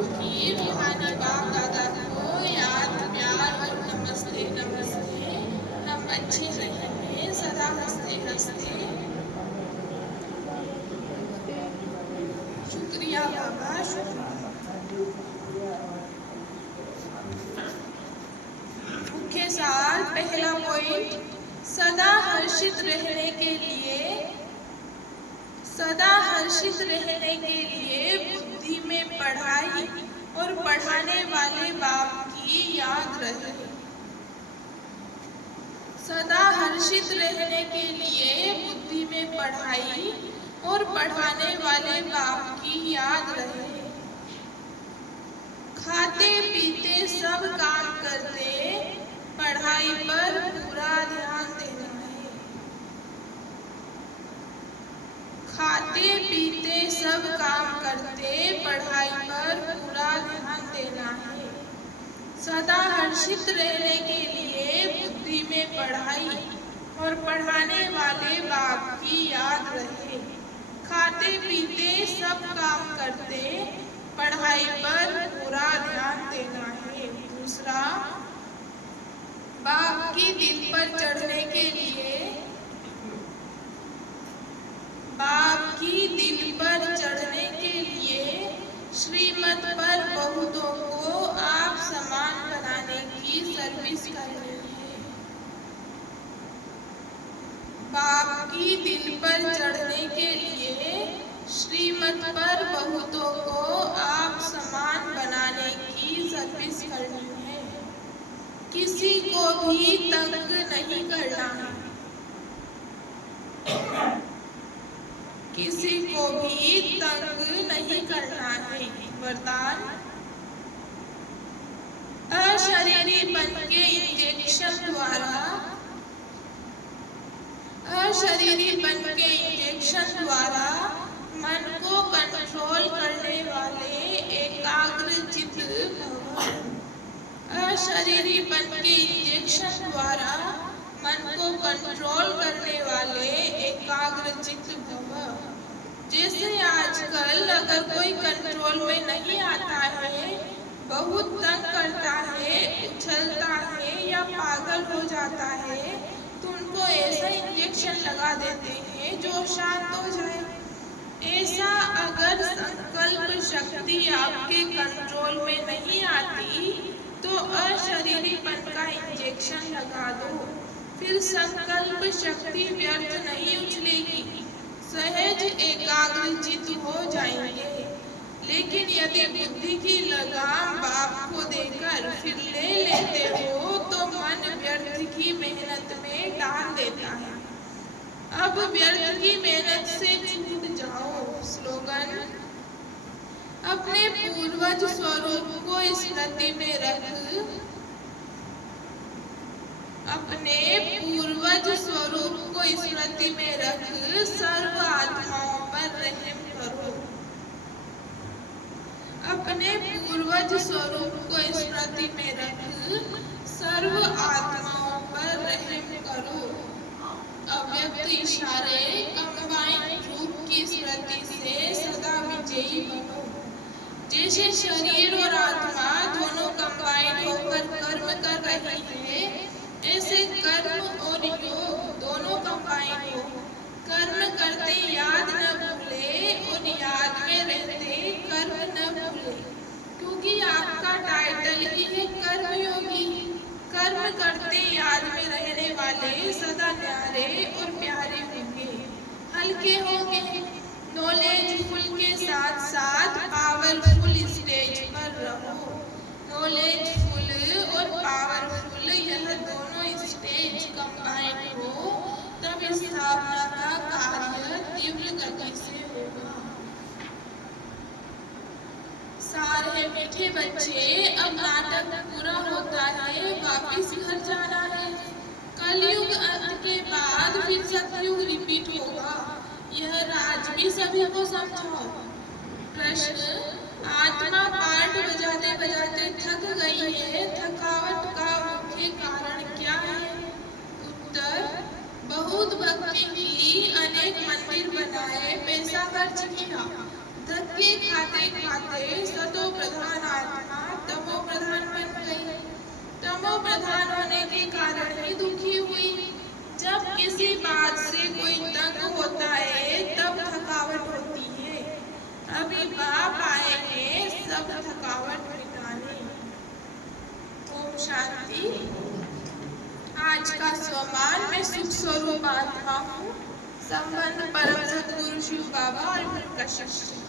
की रूहानी बाप दादा को याद प्यार और नमस्ते नमस्ते। हम अच्छे रहेंगे सदा हंसते हंसते। शुक्रिया बाबा, शुक्रिया। मुख्य सार पहला पॉइंट, सदा हर्षित रहने के लिए बुद्धि में पढ़ाई और पढ़ाने वाले बाप की याद रहे। सदा हर्षित रहने के लिए बुद्धि में पढ़ाई और पढ़ाने वाले बाप की याद रहे। खाते पीते सब काम करते पढ़ाई पर पूरा ध्यान देना है। खाते पीते सब काम करते पढ़ाई पर पूरा ध्यान देना है। सदा हर्षित रहने के लिए बुद्धि में पढ़ाई और पढ़ाने वाले बाप की याद रहे। खाते पीते सब काम करते पढ़ाई पर पूरा ध्यान देना है। दूसरा, बाप की दिल पर चढ़ने के लिए श्रीमत पर बहुतों को आप समान बनाने की सर्विस करनी है। बाप की दिल पर चढ़ने के लिए श्रीमत पर बहुतों को आप समान बनाने की सर्विस करनी है। किसी को भी तंग नहीं करना है। किसी को भी तंग नहीं करना है। वरदान, अशरीरीपन के इंजेक्शन द्वारा मन को कंट्रोल करने वाले एकाग्रचित्त भव। अशरीरीपन के इंजेक्शन द्वारा मन को कंट्रोल करने वाले एकाग्रचित्त भव। जैसे आजकल अगर कोई कंट्रोल में नहीं आता है, बहुत तंग करता है, उछलता है या पागल हो जाता है, तो उनको ऐसा इंजेक्शन लगा देते हैं जो शांत हो जाए। ऐसा अगर संकल्प शक्ति आपके कंट्रोल में नहीं आती तो अशरीरीपन का इंजेक्शन लगा दो। फिर संकल्प शक्ति व्यर्थ नहीं उछलेगी, सहज एकाग्रचित्त हो जाएंगे। लेकिन यदि बुद्धि की लगाम बाप को देकर फिर ले लेते हो तो मन व्यर्थ की मेहनत में डाल देता है। अब व्यर्थ की मेहनत से छूट जाओ। स्लोगन, अपने पूर्वज स्वरूप को स्मृति में रख, अपने पूर्वज स्वरूप को स्मृति में रख सर्व आत्माओं पर रहम करो। अपने पूर्वज स्वरूप को स्मृति में रख सर्व आत्माओं पर रहम करो। अव्यक्त इशारे कंबाइंड रूप की स्मृति से सदा विजयी बनो। जैसे शरीर और आत्मा दोनों कंबाइंड होकर कर्म कर रही है, ऐसे कर्म और योग दोनों कंबाइंड हो। कर्म करते याद न भूले और याद में रहते कर्म न भूले, क्योंकि आपका टाइटल ही है कर्मयोगी। कर्म करते याद में रहने वाले सदा न्यारे और प्यारे होंगे, हल्के होंगे। नॉलेजफुल के साथ साथ पावरफुल स्टेज पर रहो। नॉलेजफुल और पावरफुल यह दोनों स्टेज कंबाइंड हो तब स्थापना का कार्य तीव्र गति से होगा। सारे मीठे बच्चे, अब नाटक पूरा होता है, वापिस घर जाना है। कलयुग अंत के बाद फिर सतयुग रिपीट होगा। यह राज भी सभी को समझाओ। प्रश्न, आत्मा पाठ बजाते बजाते थक गई है, थकावट का मुख्य कारण क्या है? उत्तर, बहुत भक्ति की, अनेक मंदिर बनाए, पैसा खर्च किया, धक्के खाते खाते सतो प्रधान आत्मा तमो प्रधान बन गई। तमो प्रधान होने के कारण ही दुखी हुई। जब किसी बात से कोई तंग होता है तब थकावट होती है। अभी बाप आए हैं सब थकावट मिटाने। ओम शांति। आज का स्वमान में सुख स्वरूप आत्मा हूँ। संबंध परम सद्गुरु शिव बाबा और उनका शिष्य।